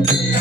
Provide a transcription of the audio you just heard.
Monday.